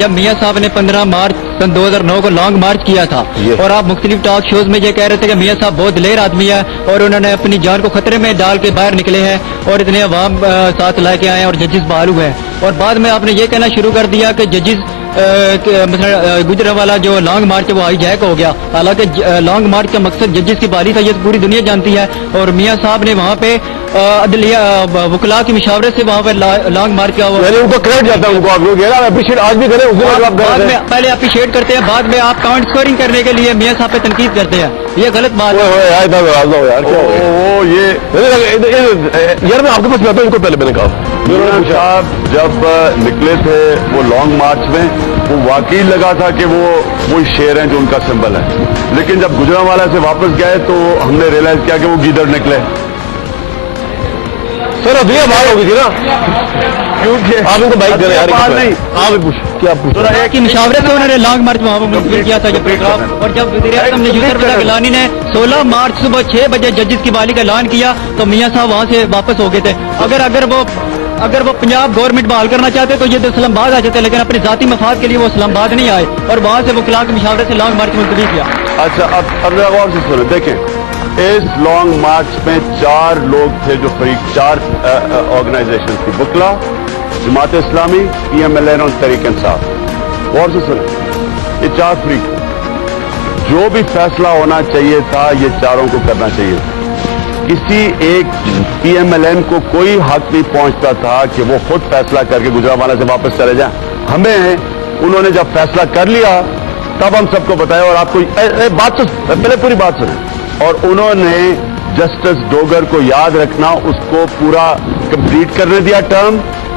جب میاں صاحب نے 15 مارچ سن 2009 کو لانگ مارچ کیا تھا اور آپ مختلف ٹاک شوز میں یہ کہہ رہے تھے کہ میاں صاحب بہت دلیر آدمی ہے اور انہوں نے اپنی جان کو خطرے میں ڈال کے باہر نکلے ہیں اور اتنے عوام ساتھ لائے کے آئے ہیں اور ججز بحال ہوئے ہیں، اور بعد میں آپ نے یہ کہنا شروع کر دیا کہ ججز مثلا گجرانوالہ جو لانگ مارچ وہ ہائی جیک ہو گیا، حالانکہ لانگ مارچ کا مقصد ججز کی بحالی تھا، یہ پوری دنیا جانتی ہے، اور میاں صاحب نے وہاں پہ عدلیہ وکلاء کی مشاورت سے وہاں پہ لانگ مارچ کا ان کو کریڈٹ جاتا ہے، ان کو آپ اپریشیٹ آج بھی کریں، اس دن پہلے اپریشیٹ کرتے ہیں، بعد میں آپ کاؤنٹ اسکورنگ کرنے کے لیے میاں صاحب پہ تنقید کرتے ہیں، یہ غلط بات ہے۔ یار میں آپ کے پاس جاتا ہوں، ان کو پہلے میں نے کہا صاحب جب نکلے تھے وہ لانگ مارچ میں وہ واقعی لگا تھا کہ وہ شیر ہیں جو ان کا سمبل ہے، لیکن جب گجرانوالہ سے واپس گئے تو ہم نے ریئلائز کیا کہ وہ گیدڑ نکلے۔ سر ابھی باہر ہوگی تھی نا، کیونکہ آپ ان کو بائک دے رہے ہیں یار نہیں، آپ پوچھ کیا پوچھ رہا ہے کی مشاورت سے انہوں نے لانگ مارچ وہاں پر منتقل کیا تھا اور جب وزیر اعظم نے یوسف رضا گیلانی نے 16 مارچ صبح 6 بجے ججز کی بحالی کا اعلان کیا تو میاں صاحب وہاں سے واپس ہو گئے تھے۔ اگر وہ پنجاب گورنمنٹ بحال کرنا چاہتے تو یہ تو اسلام آباد آ جاتے، لیکن اپنے ذاتی مفاد کے لیے وہ اسلام آباد نہیں آئے اور وہاں سے وکلاء کی مشاورت سے لانگ مارچ منتقل کیا۔ اچھا اب غور سے سنیں، دیکھیں اس لانگ مارچ میں 4 لوگ تھے جو فریق 4 آرگنائزیشن تھی، وکلاء، جماعت اسلامی، PMLN اور تحریک انصاف۔ غور سے سنیں، یہ 4 فریق جو بھی فیصلہ ہونا چاہیے تھا یہ چاروں کو کرنا چاہیے تھا، کسی ایک PMLN کو کوئی حق نہیں پہنچتا تھا کہ وہ خود فیصلہ کر کے گجرانوالہ سے واپس چلے جائیں۔ ہمیں انہوں نے جب فیصلہ کر لیا تب ہم سب کو بتایا، اور آپ کو بات تو پہلے پوری بات سنیں، اور انہوں نے جسٹس ڈوگر کو یاد رکھنا اس کو پورا کمپلیٹ کرنے دیا ٹرم،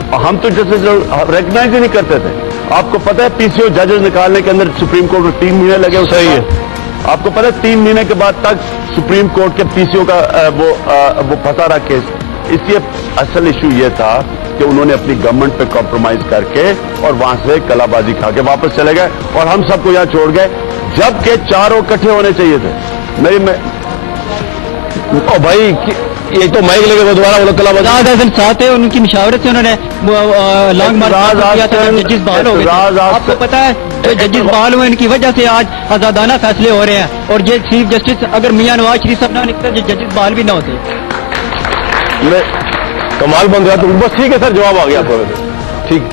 اور ہم تو جسٹس ریکگنائز ہی نہیں کرتے تھے۔ آپ کو پتہ ہے PCO ججز نکالنے کے اندر سپریم کورٹ میں 3 مہینے لگے، صحیح ہے، آپ کو پتہ ہے 3 مہینے کے بعد تک سپریم کورٹ کے PCO کا وہ پھنسا رہا کیس۔ اس لیے اصل ایشو یہ تھا کہ انہوں نے اپنی گورنمنٹ پہ کمپرومائز کر کے اور وہاں سے کلا بازی کھا کے واپس چلے گئے اور ہم سب کو یہاں چھوڑ گئے، جبکہ چاروں اکٹھے ہونے چاہیے تھے۔ بھائی ایک تو مائک لے کے وہ دوبارہ وہ لوگ کلا بازی ساتھ ہے، ان کی مشاورت سے انہوں نے لانگ مارچ کیا تھا، ججز بحال ہو گئے تھے۔ آپ کو پتا ہے جو ججز بحال ہوئے ان کی وجہ سے آج آزادانہ فیصلے ہو رہے ہیں، اور یہ چیف جسٹس اگر میاں نواز شریف صاحب نہ نکلتے جو ججز بحال بھی نہ ہوتے۔ کمال بن رہا تو بس ٹھیک ہے سر، جواب آ گیا آپ کو، ٹھیک۔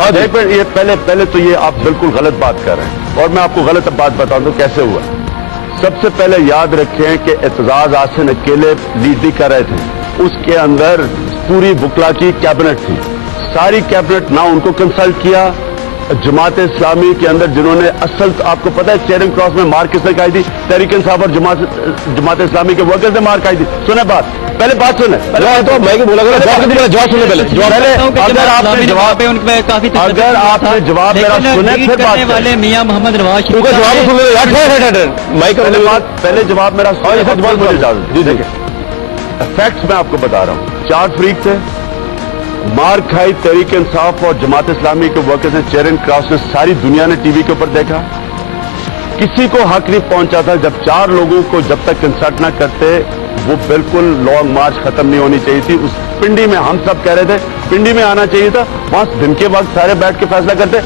ہاں یہ پہلے تو یہ آپ بالکل غلط بات کر رہے ہیں، اور میں آپ کو غلط بات بتا دوں کیسے ہوا۔ سب سے پہلے یاد رکھیں کہ اعتزاز احسن اکیلے لیڈ نہیں کر رہے تھے، اس کے اندر پوری وکلا کی کیبنٹ تھی، ساری کیبنٹ نہ ان کو کنسلٹ کیا۔ جماعت اسلامی کے اندر جنہوں نے اصل آپ کو پتا ہے چیئرنگ کراس میں مار کس نے کھائی تھی؟ تحریک انصاف اور جماعت اسلامی کے ورکرز نے مار کھائی تھی۔ سنیں بات، پہلے بات سنیں، تو میں بولا جواب سنیں پہلے، اگر آپ نے جواب میرا سنیں پھر بات والے میاں محمد نواز جواب پہلے جواب میرا جی دیکھیں فیکٹس میں آپ کو بتا رہا ہوں، 4 فریق تھے، مار کھائی تحریک انصاف اور جماعت اسلامی کے ورکرز نے، چیئرنگ کراس نے، ساری دنیا نے ٹی وی کے اوپر دیکھا، کسی کو حق نہیں پہنچا تھا۔ جب 4 لوگوں کو جب تک کنسلٹ نہ کرتے وہ بالکل لانگ مارچ ختم نہیں ہونی چاہیے تھی۔ اس پنڈی میں ہم سب کہہ رہے تھے پنڈی میں آنا چاہیے تھا، وہاں دن کے وقت سارے بیٹھ کے فیصلہ کرتے،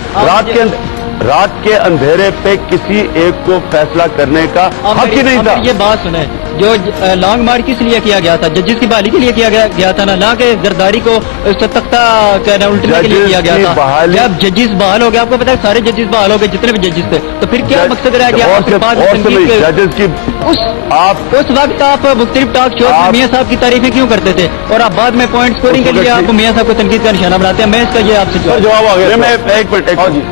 رات کے اندھیرے پہ کسی ایک کو فیصلہ کرنے کا حق ہی نہیں تھا۔ یہ بات سنیں، جو لانگ مارچ کس لیے کیا گیا تھا؟ ججز کی بحالی کے لیے کیا گیا تھا نا کہ زرداری کو تختہ الٹنے کے لیے کیا گیا تھا۔ جب ججز بحال ہو گیا، آپ کو پتا ہے سارے ججز بحال ہو گئے جتنے بھی ججز تھے، تو پھر کیا مقصد رہ گیا؟ اس وقت آپ مختلف ٹاک شو میں میاں صاحب کی تعریفیں کیوں کرتے تھے اور آپ بعد میں پوائنٹ اسکورنگ کے لیے آپ میاں صاحب کو تنقید کا نشانہ بناتے ہیں؟ میں اس کا یہ آپ سے جواب آ گیا۔ ایک منٹ،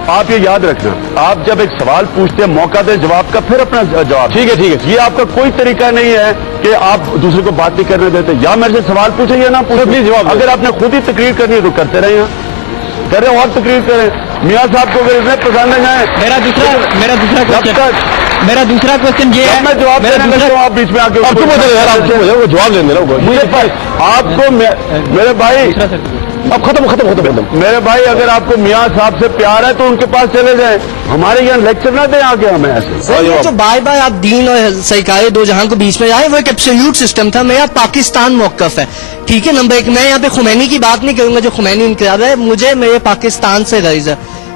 آپ یہ یاد رکھنا، آپ جب ایک سوال پوچھتے ہیں موقع دیں جواب کا، پھر اپنا جواب۔ ٹھیک ہے، یہ آپ کا کوئی طریقہ نہیں ہے کہ آپ دوسرے کو بات نہیں کرنے دیتے، یا میرے سے سوال پوچھیں یا نہ پوچھیں، پلیز جواب۔ اگر آپ نے خود ہی تقریر کرنی ہے تو کرتے رہے، کریں اور تقریر کریں۔ میاں صاحب کو اگر اتنے پسند ہے جائیں۔ میرا دوسرا کوشچن یہ ہے، میں جواب دینا چاہتا ہوں، آپ بیچ میں آ کے جواب لیں گے مجھے آپ کو میرے بھائی اب ختم میرے بھائی، اگر آپ کو میاں صاحب سے پیار ہے تو ان کے پاس چلے جائیں، ہمارے یہاں لیکچر نہ دیں آگے ہمیں ایسے۔ جو بار بار آپ دین اور سرکار دو جہاں کو بیچ میں جائیں، وہ ایک ایبسلیوٹ سسٹم تھا۔ میرا پاکستان موقف ہے، ٹھیک ہے، نمبر 1۔ میں یہاں پہ خمینی کی بات نہیں کروں گا، جو خمینی انقلاب ہے، مجھے میرے پاکستان سے غرض ہے۔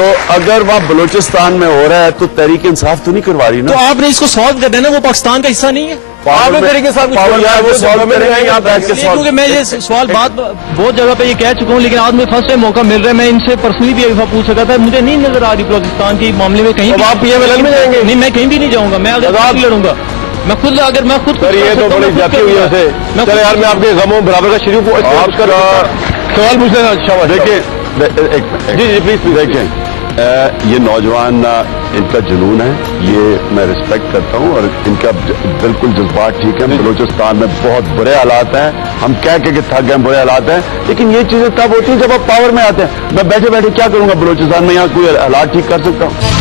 تو اگر وہاں بلوچستان میں ہو رہا ہے تو تحریک انصاف تو نہیں کروا رہی تو نا. آپ نے اس کو سالو کر دینا, وہ پاکستان کا حصہ نہیں ہے. آپ نے طریقے سے وہ سالو کریں گے, یہاں بیٹھ کے کیونکہ میں یہ سوال بہت جگہ پہ یہ کہہ چکا ہوں, لیکن آج مجھے فرسٹ ٹائم موقع مل رہا ہے. میں ان سے پرسنلی بھی ایک دفعہ پوچھ سکا تھا, مجھے نہیں نظر آ رہی بلوچستان کے معاملے میں کہیں. اب آپ پی ایم ایل این میں جائیں گے؟ نہیں, میں کہیں بھی نہیں جاؤں گا. میں اگر لڑوں گا, میں خود سر یہ تو بڑی جاتی ہوئی ہے. چلے یار, میں آپ کے غموں برابر کا شریک ہوں. آپ کا سوال پوچھ لینا. اچھا دیکھیں, جی پلیز دیکھیں, یہ نوجوان ان کا جنون ہے, یہ میں رسپیکٹ کرتا ہوں, اور ان کا بالکل جذبات ٹھیک ہے. بلوچستان میں بہت برے حالات ہیں, ہم کہہ کے کہ تھک گئے برے حالات ہیں, لیکن یہ چیزیں تب ہوتی ہیں جب آپ پاور میں آتے ہیں. میں بیٹھے بیٹھے کیا کروں گا بلوچستان میں, یہاں کوئی حالات ٹھیک کر سکتا ہوں؟